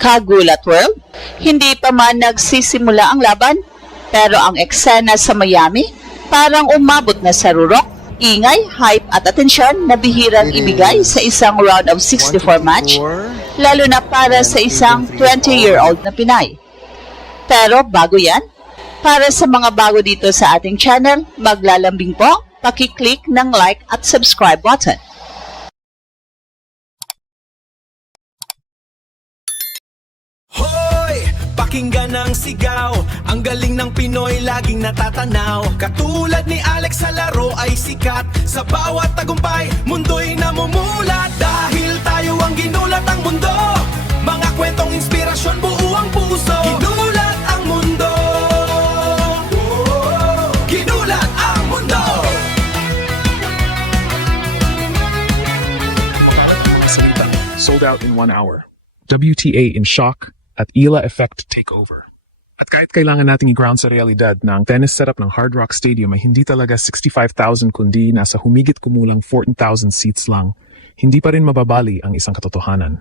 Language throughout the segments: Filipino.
Kagulat World, hindi pa man nagsisimula ang laban, pero ang eksena sa Miami parang umabot na sa rurok, ingay, hype at atensyon na bihirang ibigay sa isang round of 64 match, lalo na para sa isang 20-year-old na Pinay. Pero bago yan, para sa mga bago dito sa ating channel, maglalambing po, paki-click ng like at subscribe button. Pakinggan ang sigaw, ang galing ng Pinoy laging natatanaw. Katulad ni Alex sa laro ay sikat, sa bawat tagumpay mundo'y namumulat. Dahil tayo ang ginulat ang mundo, mga kwentong inspirasyon buo ang puso. Ginulat ang mundo, ginulat ang mundo. Sold out in 1 hour. WTA in shock at Ila effect takeover. At kahit kailangan nating i-ground sa realidad na ang tennis setup ng Hard Rock Stadium ay hindi talaga 65,000 kundi nasa humigit kumulang 14,000 seats lang, hindi pa rin mababali ang isang katotohanan.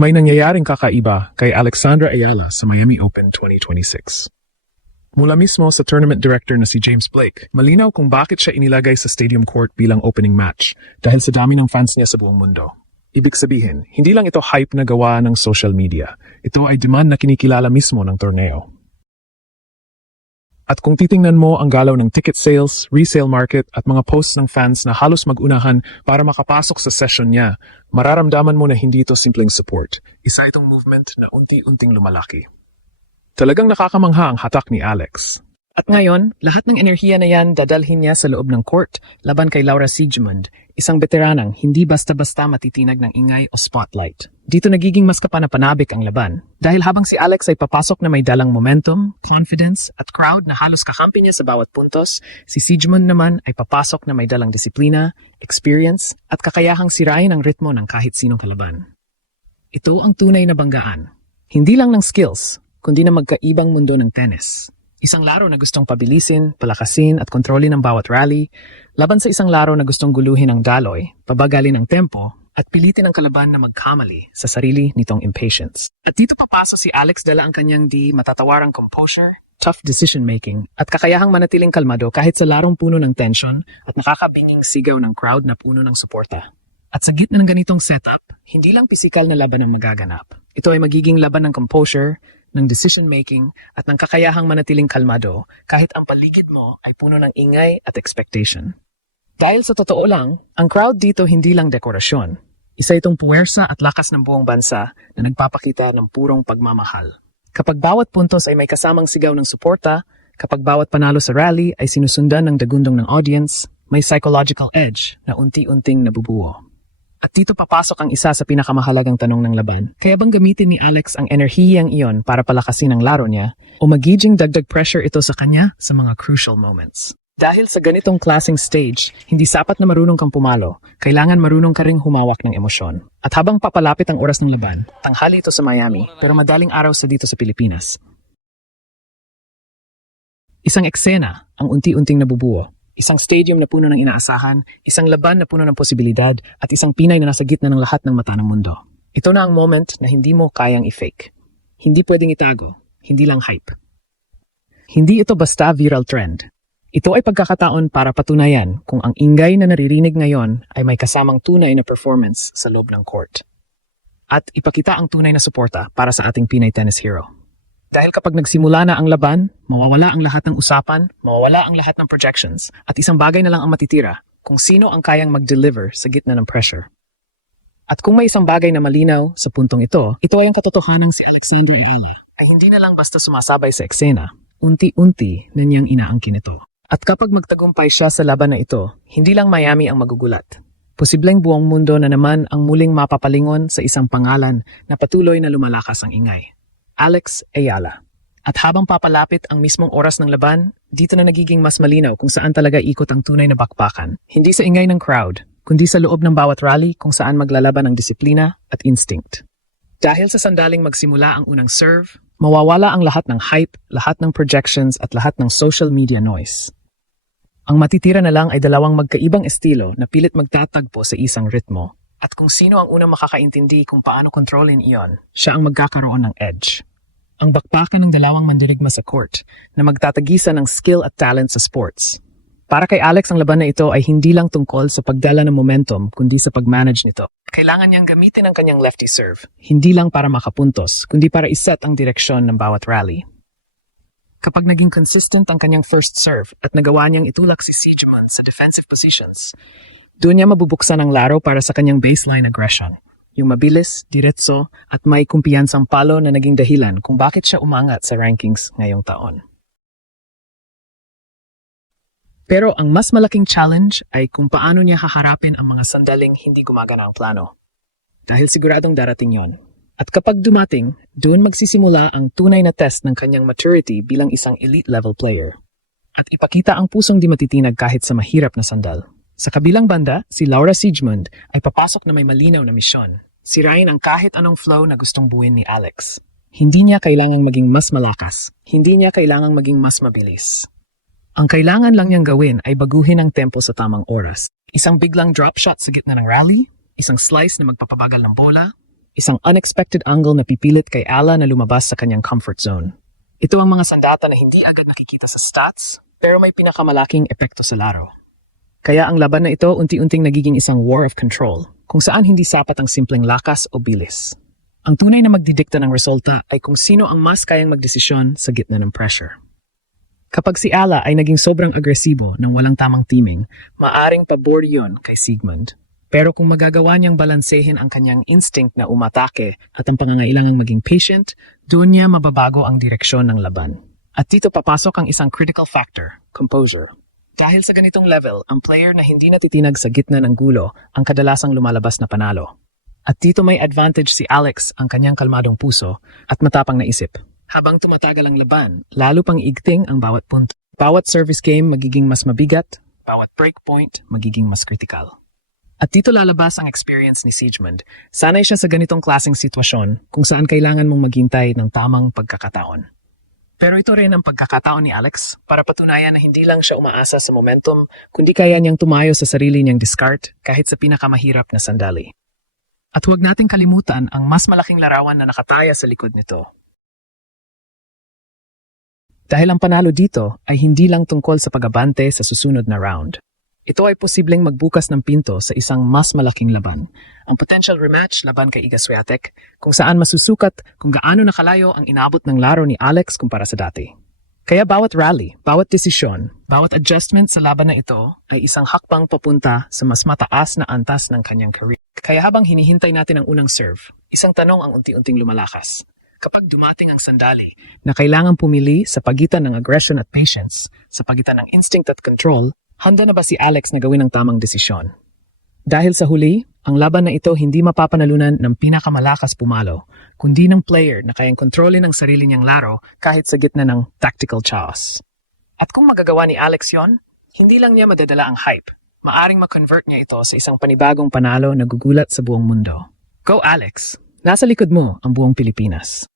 May nangyayaring kakaiba kay Alexandra Ayala sa Miami Open 2026. Mula mismo sa tournament director na si James Blake, malinaw kung bakit siya inilagay sa stadium court bilang opening match dahil sa dami ng fans niya sa buong mundo. Ibig sabihin, hindi lang ito hype na gawa ng social media. Ito ay demand na kinikilala mismo ng torneo. At kung titingnan mo ang galaw ng ticket sales, resale market at mga posts ng fans na halos mag-unahan para makapasok sa session niya, mararamdaman mo na hindi ito simpleng support. Isa itong movement na unti-unting lumalaki. Talagang nakakamangha ang hatak ni Alex. At ngayon, lahat ng enerhiya na yan dadalhin niya sa loob ng court laban kay Laura Siegemund, isang veteranang hindi basta-basta matitinag ng ingay o spotlight. Dito nagiging mas kapanapanabik ang laban. Dahil habang si Alex ay papasok na may dalang momentum, confidence at crowd na halos kakampi niya sa bawat puntos, si Siegemund naman ay papasok na may dalang disiplina, experience at kakayahang sirain ang ritmo ng kahit sinong kalaban. Ito ang tunay na banggaan. Hindi lang ng skills, kundi na magkaibang mundo ng tennis. Isang laro na gustong pabilisin, palakasin at kontrolin ang bawat rally, laban sa isang laro na gustong guluhin ang daloy, pabagalin ang tempo, at pilitin ang kalaban na magkamali sa sarili nitong impatience. At dito papasa si Alex dala ang kanyang di matatawarang composure, tough decision-making, at kakayahang manatiling kalmado kahit sa larong puno ng tension at nakakabinging sigaw ng crowd na puno ng suporta. At sa gitna ng ganitong setup, hindi lang pisikal na laban ang magaganap. Ito ay magiging laban ng composure, ng decision-making at ng kakayahang manatiling kalmado kahit ang paligid mo ay puno ng ingay at expectation. Dahil sa totoo lang, ang crowd dito hindi lang dekorasyon. Isa itong puwersa at lakas ng buong bansa na nagpapakita ng purong pagmamahal. Kapag bawat puntos ay may kasamang sigaw ng suporta, kapag bawat panalo sa rally ay sinusundan ng dagundong ng audience, may psychological edge na unti-unting nabubuo. At dito papasok ang isa sa pinakamahalagang tanong ng laban. Kaya bang gamitin ni Alex ang enerhiyang iyon para palakasin ang laro niya o magiging dagdag pressure ito sa kanya sa mga crucial moments? Dahil sa ganitong klaseng stage, hindi sapat na marunong kang pumalo, kailangan marunong ka ring humawak ng emosyon. At habang papalapit ang oras ng laban, tanghali ito sa Miami, pero madaling araw sa dito sa Pilipinas. Isang eksena ang unti-unting nabubuo. Isang stadium na puno ng inaasahan, isang laban na puno ng posibilidad, at isang Pinay na nasa gitna ng lahat ng mata ng mundo. Ito na ang moment na hindi mo kayang i-fake. Hindi pwedeng itago, hindi lang hype. Hindi ito basta viral trend. Ito ay pagkakataon para patunayan kung ang ingay na naririnig ngayon ay may kasamang tunay na performance sa loob ng court. At ipakita ang tunay na suporta para sa ating Pinay tennis hero. Dahil kapag nagsimula na ang laban, mawawala ang lahat ng usapan, mawawala ang lahat ng projections, at isang bagay na lang ang matitira, kung sino ang kayang mag-deliver sa gitna ng pressure. At kung may isang bagay na malinaw sa puntong ito ay ang katotohanang si Alexandra Ayala ay hindi na lang basta sumasabay sa eksena, unti-unti na niyang inaangkin ito. At kapag magtagumpay siya sa laban na ito, hindi lang Miami ang magugulat. Posibleng buong mundo na naman ang muling mapapalingon sa isang pangalan na patuloy na lumalakas ang ingay. Alex Ayala. At habang papalapit ang mismong oras ng laban, dito na nagiging mas malinaw kung saan talaga ikot ang tunay na bakbakan. Hindi sa ingay ng crowd, kundi sa loob ng bawat rally kung saan maglalaban ang disiplina at instinct. Dahil sa sandaling magsimula ang unang serve, mawawala ang lahat ng hype, lahat ng projections at lahat ng social media noise. Ang matitira na lang ay dalawang magkaibang estilo na pilit magtatagpo sa isang ritmo. At kung sino ang unang makakaintindi kung paano kontrolin iyon, siya ang magkakaroon ng edge. Ang bakbakan ng dalawang mandirigma sa court na magtatagisan ng skill at talent sa sports. Para kay Alex, ang laban na ito ay hindi lang tungkol sa pagdala ng momentum kundi sa pag-manage nito. Kailangan niyang gamitin ang kanyang lefty serve, hindi lang para makapuntos, kundi para iset ang direksyon ng bawat rally. Kapag naging consistent ang kanyang first serve at nagawa niyang itulak si Siegemund sa defensive positions, doon niya mabubuksan ang laro para sa kanyang baseline aggression. Yung mabilis, diretso, at may kumpiyansang palo na naging dahilan kung bakit siya umangat sa rankings ngayong taon. Pero ang mas malaking challenge ay kung paano niya haharapin ang mga sandaling hindi gumagana ang plano. Dahil siguradong darating yon. At kapag dumating, doon magsisimula ang tunay na test ng kanyang maturity bilang isang elite-level player. At ipakita ang pusong di matitinag kahit sa mahirap na sandal. Sa kabilang banda, si Laura Siegemund ay papasok na may malinaw na misyon. Sirain ang kahit anong flow na gustong buuin ni Alex. Hindi niya kailangang maging mas malakas. Hindi niya kailangang maging mas mabilis. Ang kailangan lang niyang gawin ay baguhin ang tempo sa tamang oras. Isang biglang drop shot sa gitna ng rally, isang slice na magpapabagal ng bola, isang unexpected angle na pipilit kay Ala na lumabas sa kanyang comfort zone. Ito ang mga sandata na hindi agad nakikita sa stats, pero may pinakamalaking epekto sa laro. Kaya ang laban na ito unti-unting nagiging isang war of control, kung saan hindi sapat ang simpleng lakas o bilis. Ang tunay na magdidikta ng resulta ay kung sino ang mas kayang magdesisyon sa gitna ng pressure. Kapag si Ala ay naging sobrang agresibo ng walang tamang teaming, maaring pabor yun kay Siegemund. Pero kung magagawa niyang balansehin ang kanyang instinct na umatake at ang pangangailangang maging patient, doon niya mababago ang direksyon ng laban. At dito papasok ang isang critical factor, composure. Dahil sa ganitong level, ang player na hindi natitinag sa gitna ng gulo ang kadalasang lumalabas na panalo. At dito may advantage si Alex, ang kanyang kalmadong puso at matapang na isip. Habang tumatagal ang laban, lalo pang igting ang bawat punto. Bawat service game magiging mas mabigat, bawat break point magiging mas critical. At dito lalabas ang experience ni Siegemund. Sanay siya sa ganitong klaseng sitwasyon kung saan kailangan mong maghintay ng tamang pagkakataon. Pero ito rin ang pagkakataon ni Alex para patunayan na hindi lang siya umaasa sa momentum, kundi kaya niyang tumayo sa sarili niyang discard kahit sa pinakamahirap na sandali. At huwag nating kalimutan ang mas malaking larawan na nakataya sa likod nito. Dahil ang panalo dito ay hindi lang tungkol sa pag-abante sa susunod na round. Ito ay posibleng magbukas ng pinto sa isang mas malaking laban, ang potential rematch laban kay Iga Swiatek, kung saan masusukat kung gaano nakalayo ang inabot ng laro ni Alex kumpara sa dati. Kaya bawat rally, bawat desisyon, bawat adjustment sa laban na ito ay isang hakbang papunta sa mas mataas na antas ng kanyang career. Kaya habang hinihintay natin ang unang serve, isang tanong ang unti-unting lumalakas. Kapag dumating ang sandali na kailangan pumili sa pagitan ng aggression at patience, sa pagitan ng instinct at control, handa na ba si Alex na gawin ang tamang desisyon? Dahil sa huli, ang laban na ito hindi mapapanalunan ng pinakamalakas pumalo, kundi ng player na kayang kontrolin ang sarili niyang laro kahit sa gitna ng tactical chaos. At kung magagawa ni Alex yon, hindi lang niya madadala ang hype. Maaring ma-convert niya ito sa isang panibagong panalo na gugulat sa buong mundo. Go Alex! Nasa likod mo ang buong Pilipinas.